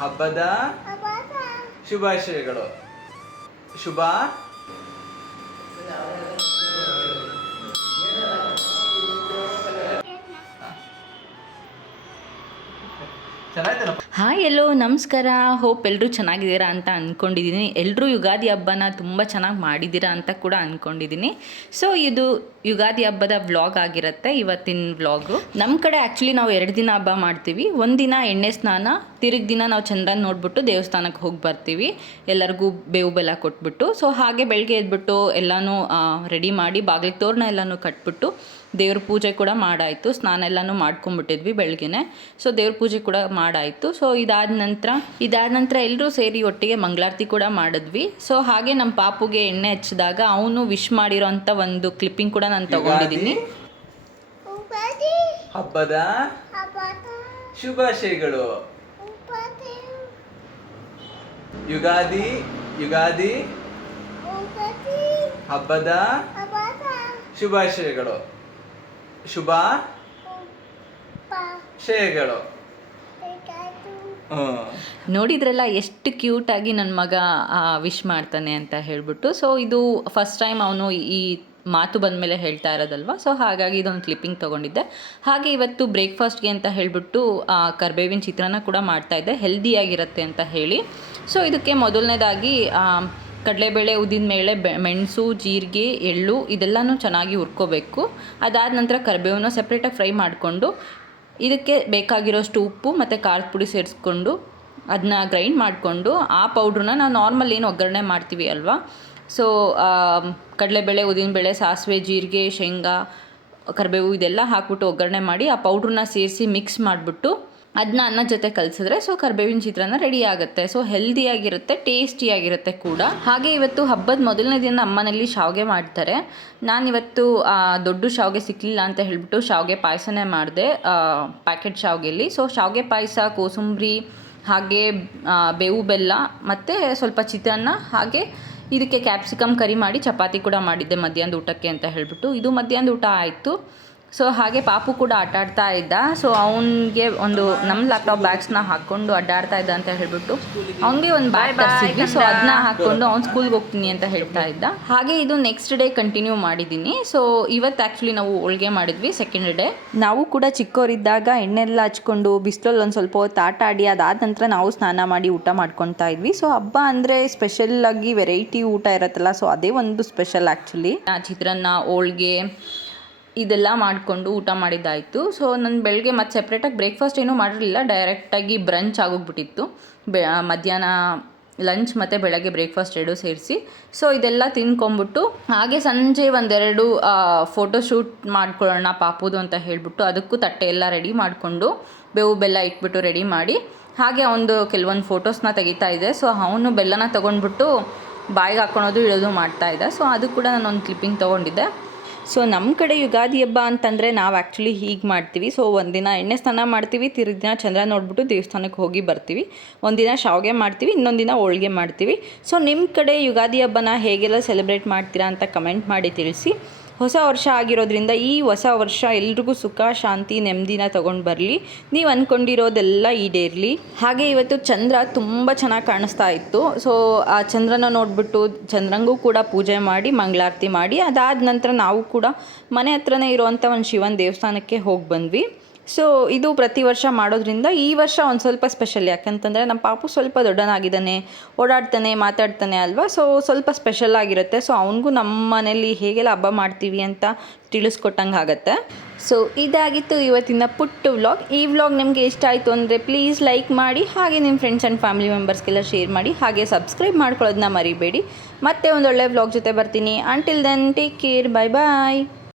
ಹಬ್ಬದ ಶುಭಾಶಯಗಳು. ಶುಭ. ಹಾಯ್ ಎಲ್ಲೋ, ನಮಸ್ಕಾರ. ಹೋಪ್ ಎಲ್ಲರೂ ಚೆನ್ನಾಗಿದ್ದೀರಾ ಅಂತ ಅಂದ್ಕೊಂಡಿದ್ದೀನಿ ಎಲ್ಲರೂ ಯುಗಾದಿ ಹಬ್ಬನ ತುಂಬ ಚೆನ್ನಾಗಿ ಮಾಡಿದ್ದೀರಾ ಅಂತ ಕೂಡ ಅಂದ್ಕೊಂಡಿದ್ದೀನಿ ಸೊ ಇದು ಯುಗಾದಿ ಹಬ್ಬದ ವ್ಲಾಗ್ ಆಗಿರುತ್ತೆ, ಇವತ್ತಿನ ವ್ಲಾಗು. ನಮ್ಮ ಕಡೆ ಆ್ಯಕ್ಚುಲಿ ನಾವು ಎರಡು ದಿನ ಹಬ್ಬ ಮಾಡ್ತೀವಿ. ಒಂದಿನ ಎಣ್ಣೆ ಸ್ನಾನ, ತಿರುಗಿ ದಿನ ನಾವು ಚಂದ್ರನ ನೋಡ್ಬಿಟ್ಟು ದೇವಸ್ಥಾನಕ್ಕೆ ಹೋಗಿ ಬರ್ತೀವಿ. ಎಲ್ಲರಿಗೂ ಬೇವು ಬೆಲ್ಲ ಕೊಟ್ಬಿಟ್ಟು. ಸೊ ಹಾಗೆ ಬೆಳಗ್ಗೆ ಎದ್ಬಿಟ್ಟು ಎಲ್ಲನೂ ರೆಡಿ ಮಾಡಿ ಬಾಗಿಲಿಗೆ ತೋರಣ ಎಲ್ಲನೂ ಕಟ್ಬಿಟ್ಟು ದೇವ್ರ ಪೂಜೆ ಕೂಡ ಮಾಡಾಯಿತು. ಸ್ನಾನ ಎಲ್ಲನೂ ಮಾಡ್ಕೊಂಬಿಟ್ಟಿದ್ವಿ ಬೆಳಗ್ಗೆನೆ ಸೊ ದೇವ್ರ ಪೂಜೆ ಕೂಡ ಮಾಡಾಯಿತು. ಸೊ ಇದಾದ ನಂತರ ಇದಾದ ನಂತರ ಎಲ್ಲರೂ ಸೇರಿ ಒಟ್ಟಿಗೆ ಮಂಗಳಾರತಿ ಕೂಡ ಮಾಡಿದ್ವಿ. ಸೊ ಹಾಗೆ ನಮ್ಮ ಪಾಪುಗೆ ಎಣ್ಣೆ ಹಚ್ಚಿದಾಗ ಅವನು ವಿಶ್ ಮಾಡಿರೋಂಥ ಒಂದು ಕ್ಲಿಪ್ಪಿಂಗ್ ಕೂಡ ನಾನು ತಗೊಂಡಿದ್ದೀನಿ. ಹಬ್ಬದ ಶುಭಾಶಯಗಳು. ಯುಗಾದಿ ಯುಗಾದಿ. ಹಬ್ಬದ. ಶುಭಾಶಯಗಳು. ಶುಭ. ಶೇಗಳು ನೋಡಿದ್ರಲ್ಲ ಎಷ್ಟು ಕ್ಯೂಟಾಗಿ ನನ್ನ ಮಗ ವಿಶ್ ಮಾಡ್ತಾನೆ ಅಂತ ಹೇಳ್ಬಿಟ್ಟು ಸೊ ಇದು ಫಸ್ಟ್ ಟೈಮ್ ಅವನು ಈ ಮಾತು ಬಂದಮೇಲೆ ಹೇಳ್ತಾ ಇರೋದಲ್ವ? ಸೊ ಹಾಗಾಗಿ ಇದೊಂದು ಕ್ಲಿಪ್ಪಿಂಗ್ ತೊಗೊಂಡಿದ್ದೆ. ಹಾಗೆ ಇವತ್ತು ಬ್ರೇಕ್ಫಾಸ್ಟ್ಗೆ ಅಂತ ಹೇಳಿಬಿಟ್ಟು ಕರ್ಬೇವಿನ ಚಿತ್ರಾನ್ನ ಕೂಡ ಮಾಡ್ತಾಯಿದ್ದೆ ಹೆಲ್ದಿಯಾಗಿರುತ್ತೆ ಅಂತ ಹೇಳಿ. ಸೊ ಇದಕ್ಕೆ ಮೊದಲನೇದಾಗಿ ಕಡಲೆಬೇಳೆ ಉದ್ದಿನಬೇಳೆ ಬೆ, ಮೆಣಸು, ಜೀರಿಗೆ, ಎಳ್ಳು ಇದೆಲ್ಲನೂ ಚೆನ್ನಾಗಿ ಹುರ್ಕೋಬೇಕು. ಅದಾದ ನಂತರ ಕರಿಬೇವನ್ನ ಸಪ್ರೇಟಾಗಿ ಫ್ರೈ ಮಾಡಿಕೊಂಡು, ಇದಕ್ಕೆ ಬೇಕಾಗಿರೋಷ್ಟು ಉಪ್ಪು ಮತ್ತು ಖಾರದ ಪುಡಿ ಸೇರಿಸ್ಕೊಂಡು ಅದನ್ನ ಗ್ರೈಂಡ್ ಮಾಡಿಕೊಂಡು, ಆ ಪೌಡ್ರನ್ನ ನಾವು ನಾರ್ಮಲ್ ಏನು ಒಗ್ಗರಣೆ ಮಾಡ್ತೀವಿ ಅಲ್ವಾ? ಸೊ ಕಡಲೆಬೇಳೆ ಉದ್ದಿನಬೇಳೆ ಸಾಸಿವೆ, ಜೀರಿಗೆ, ಶೇಂಗಾ, ಕರಿಬೇವು ಇದೆಲ್ಲ ಹಾಕ್ಬಿಟ್ಟು ಒಗ್ಗರಣೆ ಮಾಡಿ ಆ ಪೌಡ್ರನ್ನ ಸೇರಿಸಿ ಮಿಕ್ಸ್ ಮಾಡಿಬಿಟ್ಟು ಅದನ್ನ ಅನ್ನ ಜೊತೆ ಕಲಿಸಿದ್ರೆ ಸೊ ಕರ್ಬೇವಿನ ಚಿತ್ರಾನ್ನ ರೆಡಿ ಆಗುತ್ತೆ. ಸೊ ಹೆಲ್ದಿಯಾಗಿರುತ್ತೆ ಟೇಸ್ಟಿಯಾಗಿರುತ್ತೆ ಕೂಡ. ಹಾಗೆ ಇವತ್ತು ಹಬ್ಬದ ಮೊದಲನೇ ದಿನ ಅಮ್ಮನಲ್ಲಿ ಶಾವಿಗೆ ಮಾಡ್ತಾರೆ. ನಾನಿವತ್ತು ಇವತ್ತು ದೊಡ್ಡ ಶಾವಿಗೆ ಸಿಕ್ಕಲಿಲ್ಲ ಅಂತ ಹೇಳ್ಬಿಟ್ಟು ಶಾವಿಗೆ ಪಾಯಸನೇ ಮಾಡಿದೆ ಪ್ಯಾಕೆಟ್ ಶಾವಿಗೆಯಲ್ಲಿ. ಸೊ ಶಾವಿಗೆ ಪಾಯಸ, ಕೋಸಂಬರಿ, ಹಾಗೆ ಬೇವು ಬೆಲ್ಲ, ಮತ್ತು ಸ್ವಲ್ಪ ಚಿತ್ರಾನ್ನ, ಹಾಗೆ ಇದಕ್ಕೆ ಕ್ಯಾಪ್ಸಿಕಮ್ ಕರಿ ಮಾಡಿ ಚಪಾತಿ ಕೂಡ ಮಾಡಿದ್ದೆ ಮಧ್ಯಾಹ್ನದ ಊಟಕ್ಕೆ ಅಂತ ಹೇಳಿಬಿಟ್ಟು. ಇದು ಮಧ್ಯಾಹ್ನದ ಊಟ ಆಯಿತು. ಸೊ ಹಾಗೆ ಪಾಪು ಕೂಡ ಆಟ ಆಡ್ತಾ ಇದ್ದ. ಸೊ ಅವನಿಗೆ ಒಂದು ನಮ್ಮ ಲ್ಯಾಪ್ಟಾಪ್ ಬ್ಯಾಗ್ಸ್ನ ಹಾಕ್ಕೊಂಡು ಅಡ್ಡಾಡ್ತಾ ಇದ್ದ ಅಂತ ಹೇಳ್ಬಿಟ್ಟು ಅವನಿಗೆ ಒಂದು ಬ್ಯಾಗ್ ತರಿಸಿದ್ವಿ. ಸೊ ಅದನ್ನ ಹಾಕ್ಕೊಂಡು ಅವ್ನು ಸ್ಕೂಲ್ಗೆ ಹೋಗ್ತೀನಿ ಅಂತ ಹೇಳ್ತಾ ಇದ್ದ. ಹಾಗೆ ಇದು ನೆಕ್ಸ್ಟ್ ಡೇ ಕಂಟಿನ್ಯೂ ಮಾಡಿದ್ದೀನಿ ಸೊ ಇವತ್ತು ಆ್ಯಕ್ಚುಲಿ ನಾವು ಹೋಳಿಗೆ ಮಾಡಿದ್ವಿ ಸೆಕೆಂಡ್ ಡೇ ನಾವು ಕೂಡ ಚಿಕ್ಕವರಿದ್ದಾಗ ಎಣ್ಣೆಲ್ಲ ಹಚ್ಕೊಂಡು ಬಿಸಿಲಲ್ಲಿ ಒಂದು ಸ್ವಲ್ಪ ಹೊತ್ತು ಆಟ ಆಡಿ ಅದಾದ ನಂತರ ನಾವು ಸ್ನಾನ ಮಾಡಿ ಊಟ ಮಾಡ್ಕೊತಾ ಇದ್ವಿ. ಸೊ ಹಬ್ಬ ಅಂದರೆ ಸ್ಪೆಷಲ್ಲಾಗಿ ವೆರೈಟಿ ಊಟ ಇರುತ್ತಲ್ಲ ಸೊ ಅದೇ ಒಂದು ಸ್ಪೆಷಲ್ ಆ್ಯಕ್ಚುಲಿ ಚಿತ್ರಾನ್ನ ಹೋಳ್ಗೆ ಇದೆಲ್ಲ ಮಾಡಿಕೊಂಡು ಊಟ ಮಾಡಿದ್ದಾಯಿತು. ಸೊ ನಾನು ಬೆಳಗ್ಗೆ ಮತ್ತೆ ಸೆಪ್ರೇಟಾಗಿ ಬ್ರೇಕ್ಫಾಸ್ಟ್ ಏನೂ ಮಾಡಿರಲಿಲ್ಲ. ಡೈರೆಕ್ಟಾಗಿ ಬ್ರಂಚ್ ಆಗೋಗ್ಬಿಟ್ಟಿತ್ತು. ಬೆ ಮಧ್ಯಾಹ್ನ ಲಂಚ್ ಮತ್ತು ಬೆಳಗ್ಗೆ ಬ್ರೇಕ್ಫಾಸ್ಟ್ ಎರಡೂ ಸೇರಿಸಿ. ಸೊ ಇದೆಲ್ಲ ತಿನ್ಕೊಂಬಿಟ್ಟು ಹಾಗೆ ಸಂಜೆ ಒಂದೆರಡು ಫೋಟೋ ಶೂಟ್ ಮಾಡ್ಕೊಳ್ಳೋಣ ಪಾಪುದು ಅಂತ ಹೇಳಿಬಿಟ್ಟು ಅದಕ್ಕೂ ತಟ್ಟೆ ಎಲ್ಲ ರೆಡಿ ಮಾಡಿಕೊಂಡು ಬೇವು ಬೆಲ್ಲ ಇಟ್ಬಿಟ್ಟು ರೆಡಿ ಮಾಡಿ ಹಾಗೆ ಒಂದು ಕೆಲವೊಂದು ಫೋಟೋಸ್ನ ತೆಗಿತಾ ಇದೆ ಸೊ ಅವನು ಬೆಲ್ಲನ ತೊಗೊಂಡ್ಬಿಟ್ಟು ಬಾಯಿಗೆ ಹಾಕ್ಕೊಳೋದು ಇಳೋದು ಮಾಡ್ತಾ ಸೊ ಅದು ಕೂಡ ನಾನು ಒಂದು ಕ್ಲಿಪ್ಪಿಂಗ್ ತೊಗೊಂಡಿದ್ದೆ. ಸೊ ನಮ್ಮ ಕಡೆ ಯುಗಾದಿ ಹಬ್ಬ ಅಂತಂದರೆ ನಾವು ಆ್ಯಕ್ಚುಲಿ ಹೀಗೆ ಮಾಡ್ತೀವಿ. ಸೊ ಒಂದಿನ ಎಣ್ಣೆ ಸ್ನಾನ ಮಾಡ್ತೀವಿ ತಿರುದಿನ ದಿನ ಚಂದ್ರ ನೋಡ್ಬಿಟ್ಟು ದೇವಸ್ಥಾನಕ್ಕೆ ಹೋಗಿ ಬರ್ತೀವಿ. ಒಂದಿನ ಶಾವಿಗೆ ಮಾಡ್ತೀವಿ, ಇನ್ನೊಂದಿನ ಹೋಳ್ಗೆ ಮಾಡ್ತೀವಿ. ಸೊ ನಿಮ್ಮ ಕಡೆ ಯುಗಾದಿ ಹಬ್ಬನ ಹೇಗೆಲ್ಲ ಸೆಲೆಬ್ರೇಟ್ ಮಾಡ್ತೀರಾ ಅಂತ ಕಮೆಂಟ್ ಮಾಡಿ ತಿಳಿಸಿ. ಹೊಸ ವರ್ಷ ಆಗಿರೋದ್ರಿಂದ ಈ ಹೊಸ ವರ್ಷ ಎಲ್ರಿಗೂ ಸುಖ, ಶಾಂತಿ, ನೆಮ್ಮದಿನ ತೊಗೊಂಡು ಬರಲಿ. ನೀವು ಅಂದ್ಕೊಂಡಿರೋದೆಲ್ಲ ಈಡೇರಲಿ. ಹಾಗೆ ಇವತ್ತು ಚಂದ್ರ ತುಂಬ ಚೆನ್ನಾಗಿ ಕಾಣಿಸ್ತಾ ಇತ್ತು. ಸೊ ಆ ಚಂದ್ರನ ನೋಡಿಬಿಟ್ಟು ಚಂದ್ರಂಗೂ ಕೂಡ ಪೂಜೆ ಮಾಡಿ, ಮಂಗಳಾರತಿ ಮಾಡಿ, ಅದಾದ ನಂತರ ನಾವು ಕೂಡ ಮನೆ ಹತ್ರನೇ ಇರುವಂಥ ಒಂದು ಶಿವನ ದೇವಸ್ಥಾನಕ್ಕೆ ಹೋಗಿ ಬಂದ್ವಿ. ಸೊ ಇದು ಪ್ರತಿ ವರ್ಷ ಮಾಡೋದ್ರಿಂದ ಈ ವರ್ಷ ಒಂದು ಸ್ವಲ್ಪ ಸ್ಪೆಷಲ್ ಯಾಕಂತಂದರೆ ನಮ್ಮ ಪಾಪು ಸ್ವಲ್ಪ ದೊಡ್ಡನಾಗಿದ್ದಾನೆ, ಓಡಾಡ್ತಾನೆ, ಮಾತಾಡ್ತಾನೆ ಅಲ್ವಾ? ಸೊ ಸ್ವಲ್ಪ ಸ್ಪೆಷಲ್ ಆಗಿರುತ್ತೆ. ಸೊ ಅವನಿಗೂ ನಮ್ಮ ಮನೇಲಿ ಹೇಗೆಲ್ಲ ಹಬ್ಬ ಮಾಡ್ತೀವಿ ಅಂತ ತಿಳಿಸ್ಕೊಟ್ಟಂಗೆ ಆಗುತ್ತೆ ಸೊ ಇದಾಗಿತ್ತು ಇವತ್ತಿನ ಪುಟ್ಟು ವ್ಲಾಗ್. ಈ ವ್ಲಾಗ್ ನಿಮಗೆ ಇಷ್ಟ ಆಯಿತು ಅಂದರೆ ಪ್ಲೀಸ್ ಲೈಕ್ ಮಾಡಿ, ಹಾಗೆ ನಿಮ್ಮ ಫ್ರೆಂಡ್ಸ್ ಆ್ಯಂಡ್ ಫ್ಯಾಮಿಲಿ ಮೆಂಬರ್ಸ್ಗೆಲ್ಲ ಶೇರ್ ಮಾಡಿ, ಹಾಗೆ ಸಬ್ಸ್ಕ್ರೈಬ್ ಮಾಡ್ಕೊಳ್ಳೋದನ್ನ ಮರಿಬೇಡಿ. ಮತ್ತೆ ಒಂದೊಳ್ಳೆ ವ್ಲಾಗ್ ಜೊತೆ ಬರ್ತೀನಿ. Until then take care bye bye